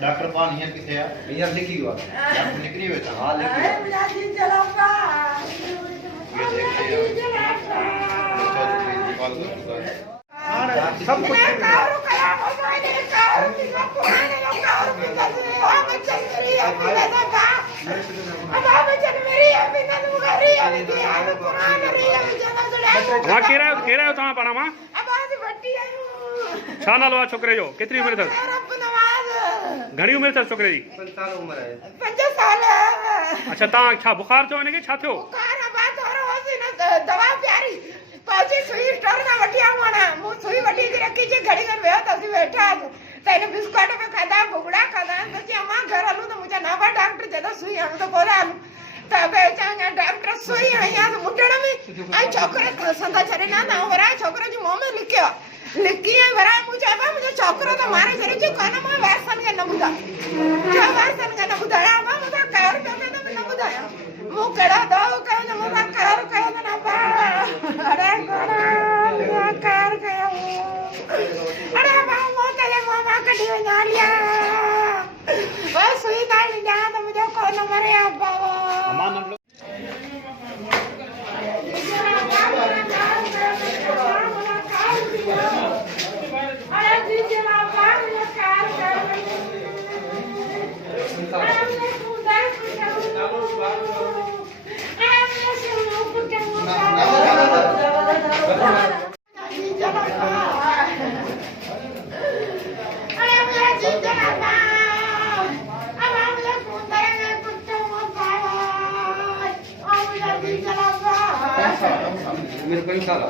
Doctor पान here किथे है हियर लिखी हुआ डॉक्टर निकली हुआ था हां लिखी सब कुछ वहाँ केरा हो तव्हां पाण मां छा नालो आहे छोकिरे जो केतिरी उमिरि अथसि घणी उमिरि अथसि छोकिरे जी 5 साल उम्र है 5 साल अच्छा तव्हां छा बुखार थियो हिनखे छा थियो दवा प्यारी पाजी सुई स्टोर का वठी आवाना मु सुई वठी के रखी जे घड़ी घर वेहो त बैठा तने बिस्कुट में खादा भुगड़ा खादा त जे अमा घर आलू तो मुझे ना बा डॉक्टर जदा सुई हम तो बोला तबे चांगा डॉक्टर सुई आया तो मुटड़ा में आई छोकरा संदा चरे ना ना वरा छोकरा जी मुंह में लिखियो लिखी है वरा मुझे अब मुझे छोकरा तो मारे करे जो कोना में वैसन के न बुदा जो वैसन के न बुदाया अब मुझे कार पे न बुदाया मु कड़ा दो कहे न मुझे कार कहे न बा अरे गोरा कार कहे अरे बा मो तेरे मामा कटी हो नारिया वो सुई ना जा तो मुझे कोना मरे अब मेरे कई साल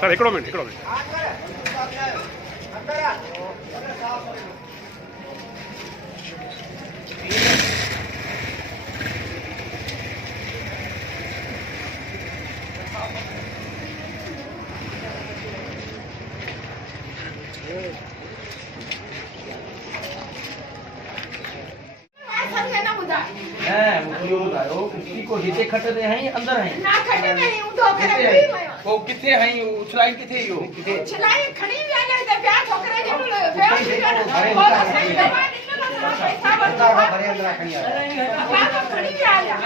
सर हिकिड़ो मिनट किसी को हिते खटदे हैं अंदर हैं ना खटे नहीं उधो करे भी वो किथे हैं उछलाई किथे यो किथे छलाई खड़ी भी आले ते ब्याह छोकरे जे ब्याह वो सही दवा निकल पैसा बचा भरे अंदर खड़ी आ बाबा खड़ी भी आया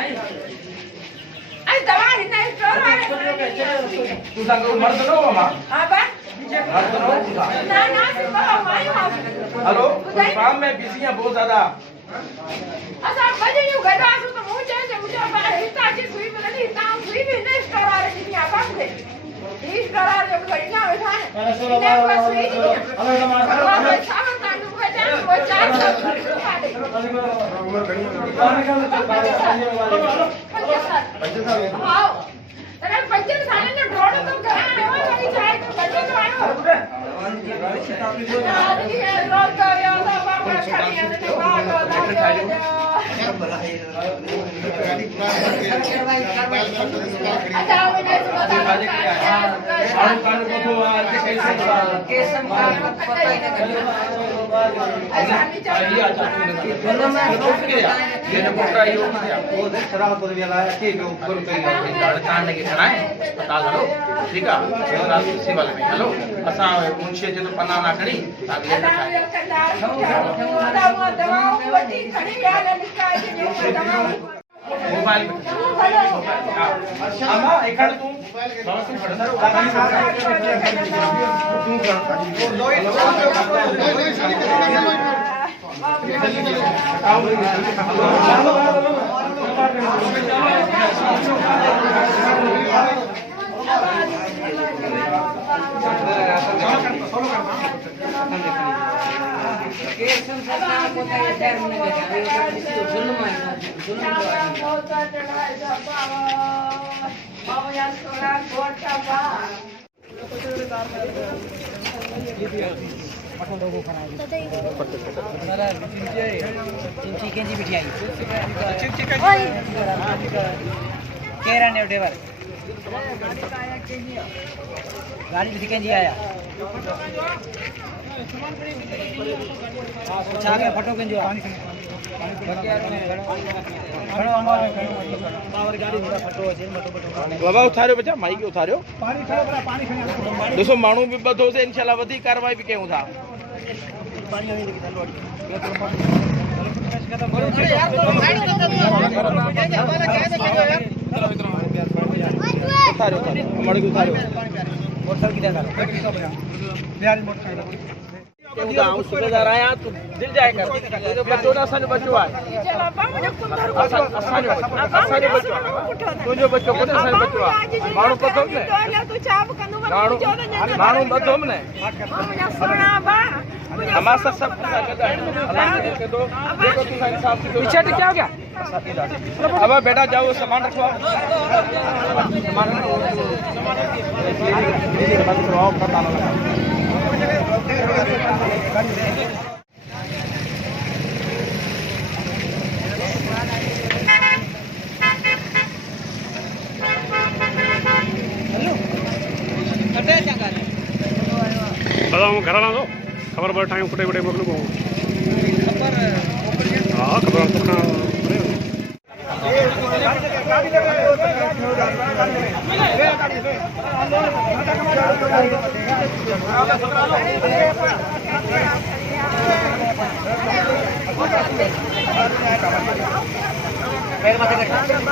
आई दवा हिने स्टोर वाले तू संग मर्द नो मामा हां बा मर्द नो ना ना सिर्फ माई हेलो काम में बिजी है बहुत ज्यादा असा बजे न्यू गदा तो मुझे बाहर हिता जी सुई में नहीं हिता सुई में नहीं ठीक है हेलो असा मुंशी जो तो पन्ना ना खड़ी मोबाइल आमा एखाद तू गाड़ी भी जी आया फटो के जो बाबा उथारियो बचा माई के उथारियो दोस्तों माण्हू भी बधो से इंशाल्लाह वधी कार्रवाई भी कयूं था उथारियो हमारे को उथारियो मोटरसाइकिल किधर था बिहार मोटरसाइकिल सुबेदार आया तू दिल जाए कर तो बच्चों ना सन बच्चों आए तुझो बच्चो को सन बच्चो मानो पतो ने मानो बतो ने हमारा सब अल्लाह के दो देखो तू साइड साहब पीछे तो क्या हो गया अब बेटा जाओ सामान रखो सामान रखो पता ना लगा बताओ घर आना दो खबर बर टाइम कुटे कुटे मोकलू हाँ खबर तो खाना Terima kasih.